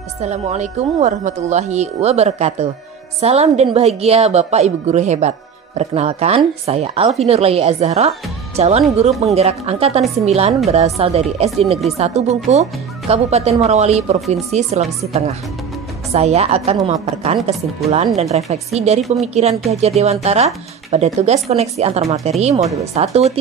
Assalamualaikum warahmatullahi wabarakatuh. Salam dan bahagia Bapak Ibu Guru hebat. Perkenalkan, saya Alfi Nurlaya Az-Zahra, calon guru penggerak Angkatan 9 berasal dari SD Negeri 1 Bungku, Kabupaten Morowali, Provinsi Sulawesi Tengah. Saya akan memaparkan kesimpulan dan refleksi dari pemikiran Ki Hajar Dewantara pada tugas koneksi antar materi modul 1.1.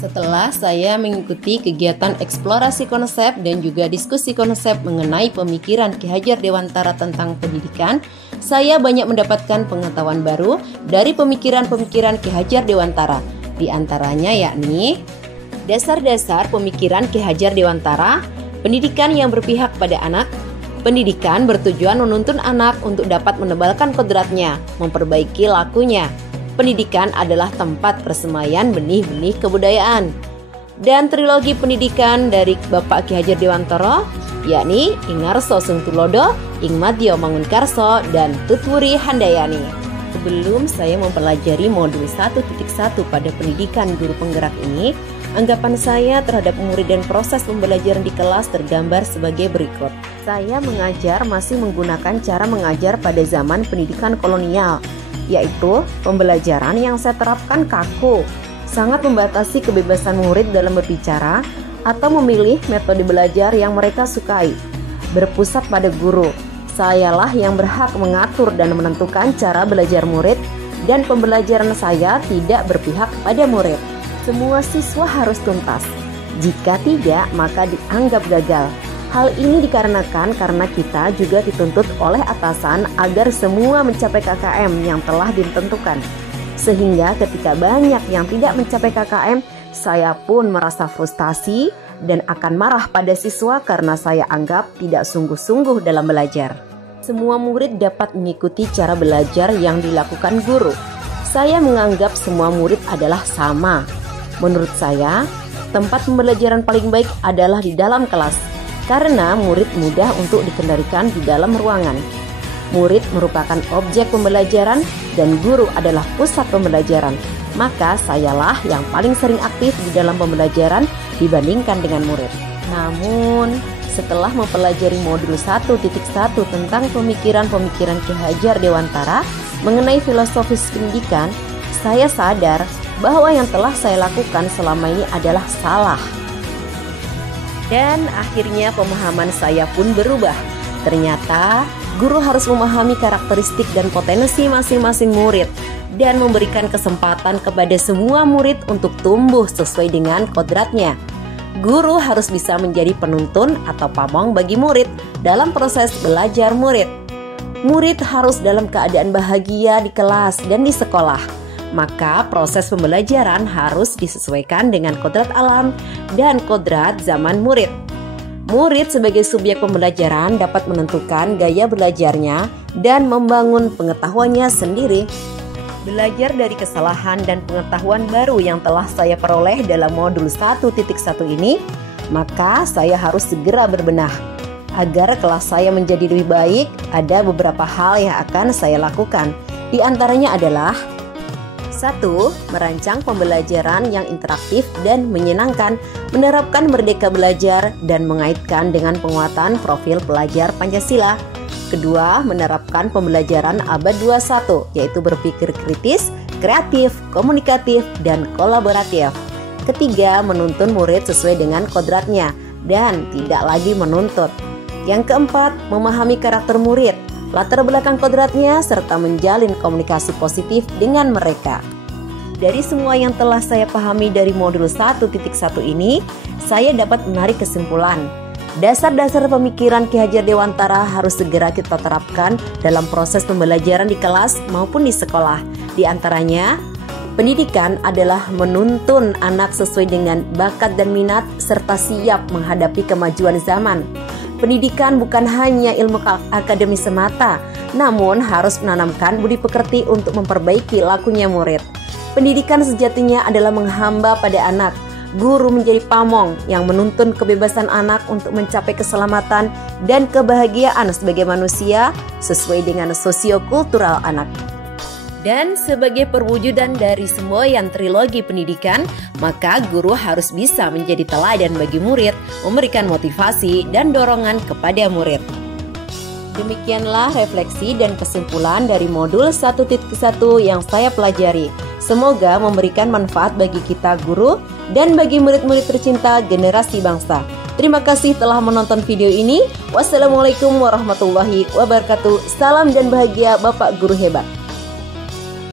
Setelah saya mengikuti kegiatan eksplorasi konsep dan juga diskusi konsep mengenai pemikiran Ki Hajar Dewantara tentang pendidikan, saya banyak mendapatkan pengetahuan baru dari pemikiran-pemikiran Ki Hajar Dewantara. Di antaranya yakni dasar-dasar pemikiran Ki Hajar Dewantara, pendidikan yang berpihak pada anak. Pendidikan bertujuan menuntun anak untuk dapat menebalkan kodratnya, memperbaiki lakunya. Pendidikan adalah tempat persemaian benih-benih kebudayaan. Dan trilogi pendidikan dari Bapak Ki Hajar Dewantara, yakni Ingarso Sungtulodo, Ingmadyo Mangunkarso, dan Tutwuri Handayani. Sebelum saya mempelajari modul 1.1 pada pendidikan guru penggerak ini, anggapan saya terhadap murid dan proses pembelajaran di kelas tergambar sebagai berikut. Saya mengajar masih menggunakan cara mengajar pada zaman pendidikan kolonial, yaitu pembelajaran yang saya terapkan kaku, sangat membatasi kebebasan murid dalam berbicara atau memilih metode belajar yang mereka sukai. Berpusat pada guru, sayalah yang berhak mengatur dan menentukan cara belajar murid, dan pembelajaran saya tidak berpihak pada murid. Semua siswa harus tuntas, jika tidak maka dianggap gagal. Hal ini dikarenakan karena kita juga dituntut oleh atasan agar semua mencapai KKM yang telah ditentukan. Sehingga ketika banyak yang tidak mencapai KKM, saya pun merasa frustasi dan akan marah pada siswa karena saya anggap tidak sungguh-sungguh dalam belajar. Semua murid dapat mengikuti cara belajar yang dilakukan guru. Saya menganggap semua murid adalah sama. Menurut saya, tempat pembelajaran paling baik adalah di dalam kelas, karena murid mudah untuk dikendalikan di dalam ruangan. Murid merupakan objek pembelajaran dan guru adalah pusat pembelajaran. Maka sayalah yang paling sering aktif di dalam pembelajaran dibandingkan dengan murid. Namun, setelah mempelajari modul 1.1 tentang pemikiran-pemikiran Ki Hajar Dewantara mengenai filosofis pendidikan, saya sadar bahwa yang telah saya lakukan selama ini adalah salah. Dan akhirnya pemahaman saya pun berubah. Ternyata guru harus memahami karakteristik dan potensi masing-masing murid dan memberikan kesempatan kepada semua murid untuk tumbuh sesuai dengan kodratnya. Guru harus bisa menjadi penuntun atau pamong bagi murid dalam proses belajar murid. Murid harus dalam keadaan bahagia di kelas dan di sekolah. Maka proses pembelajaran harus disesuaikan dengan kodrat alam dan kodrat zaman murid. Murid sebagai subjek pembelajaran dapat menentukan gaya belajarnya dan membangun pengetahuannya sendiri. Belajar dari kesalahan dan pengetahuan baru yang telah saya peroleh dalam modul 1.1 ini, maka saya harus segera berbenah. Agar kelas saya menjadi lebih baik, ada beberapa hal yang akan saya lakukan. Di antaranya adalah 1. Merancang pembelajaran yang interaktif dan menyenangkan, menerapkan merdeka belajar dan mengaitkan dengan penguatan profil pelajar Pancasila. Kedua, menerapkan pembelajaran abad 21, yaitu berpikir kritis, kreatif, komunikatif, dan kolaboratif. Ketiga, menuntun murid sesuai dengan kodratnya dan tidak lagi menuntut. Yang keempat, memahami karakter murid, latar belakang kodratnya, serta menjalin komunikasi positif dengan mereka. Dari semua yang telah saya pahami dari modul 1.1 ini, saya dapat menarik kesimpulan. Dasar-dasar pemikiran Ki Hajar Dewantara harus segera kita terapkan dalam proses pembelajaran di kelas maupun di sekolah. Di antaranya, pendidikan adalah menuntun anak sesuai dengan bakat dan minat serta siap menghadapi kemajuan zaman. Pendidikan bukan hanya ilmu akademis semata, namun harus menanamkan budi pekerti untuk memperbaiki lakunya murid. Pendidikan sejatinya adalah menghamba pada anak. Guru menjadi pamong yang menuntun kebebasan anak untuk mencapai keselamatan dan kebahagiaan sebagai manusia sesuai dengan sosiokultural anak. Dan sebagai perwujudan dari semboyan trilogi pendidikan, maka guru harus bisa menjadi teladan bagi murid, memberikan motivasi dan dorongan kepada murid. Demikianlah refleksi dan kesimpulan dari modul 1.1 yang saya pelajari. Semoga memberikan manfaat bagi kita guru dan bagi murid-murid tercinta generasi bangsa. Terima kasih telah menonton video ini. Wassalamualaikum warahmatullahi wabarakatuh. Salam dan bahagia Bapak Guru Hebat.